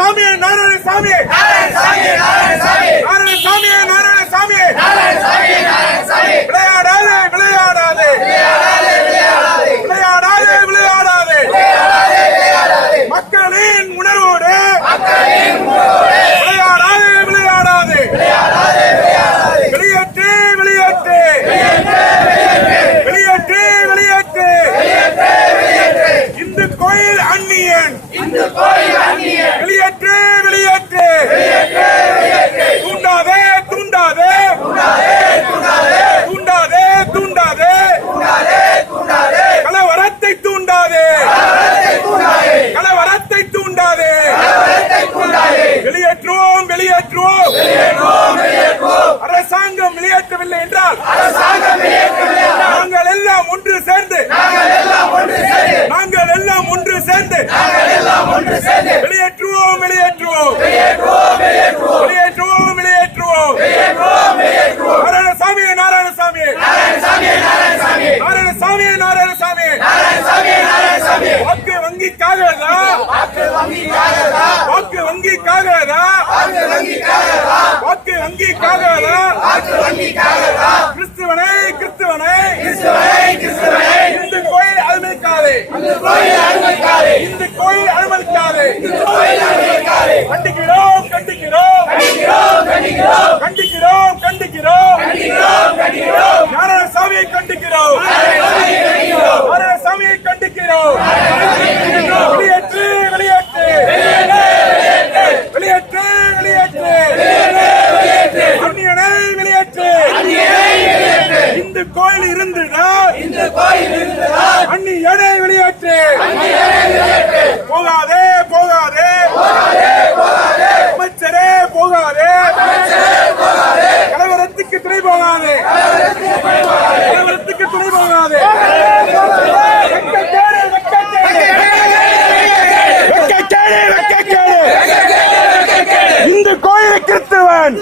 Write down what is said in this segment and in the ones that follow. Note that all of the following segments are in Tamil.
நாராயணசாமி நாராயணசாமி நாராயணசாமி நாராயணசாமி விளையாடாதே விளையாடாதே விளையாடாதே விளையாடாதே மக்களின் உணர்வோடு விளையாடாதே விளையாடாதே வெளியேற்று வெளியேற்று வெளியேற்று வெளியேற்று இந்து கோயில் அந்நியன் வெளியேற்று வெளியேற்று தூண்டாதே தூண்டாதே தூண்டாதே தூண்டாதே கலவரத்தை தூண்டாதே கலவரத்தை தூண்டாதே வெளியேற்றுவோம் வெளியேற்றுவோம் அரசாங்கம் வெளியேற்றவில்லை என்றால் நாங்கள் எல்லாம் ஒன்று சேர்ந்து நாங்கள் எல்லாம் ஒன்று சேர்ந்து வெளியேற்றுவோம் வெளியேற்றுவோம் வெளியேற்றுவோம் வெளியேற்றுவோம் நாராயணசாமி நாராயணசாமி நாராயணசாமி நாராயணசாமி வாக்கு வங்கிக்காகதா வாக்கு வங்கிக்காகதா வாக்கு வங்கிக்காகதா கிறிஸ்துவனை கிறிஸ்துவனை இந்து கோயில் அனுமதிக்காதே இந்து கோயில் அனுமதிக்காதே கண்டிக்கிறோம் கண்டிக்கிறோம் கண்டிக்கிறோம் கண்டிக்கிறோம் நாராயணசாமியை கண்டிக்கிறோம் நாராயணசாமியை கண்டிக்கிறோம் வெளியேற்று வெளியேற்று வெளியேற்று வெளியேற்று அந்நியனை வெளியேற்று இந்து கோயில் இருந்ததா அந்நியனை வெளியேற்று போகாதே போகாதே அமைச்சரே போகாதே கலவரத்துக்கு துணை போகாதே கலவரத்துக்கு துணை போகாதே இந்து கோயிலை கிறிஸ்துவன்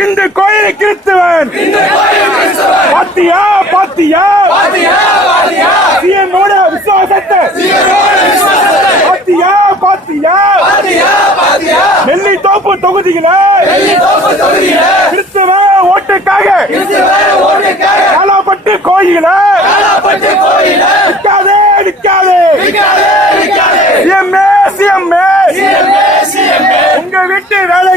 இந்து கோயிலை கிறிஸ்துவன் பாத்தியா பாத்தியா சிஎம்மோட விசுவாசத்தை பாத்தியா பாத்தியா நெல்லித்தோப்பு தொகுதியில கிறிஸ்துவ ஓட்டுக்காக காலாப்பட்டு கோயில நிற்காதே நிற்காதே சிஎம்ஏ சிஎம்ஏ உங்க வீட்டு வேலை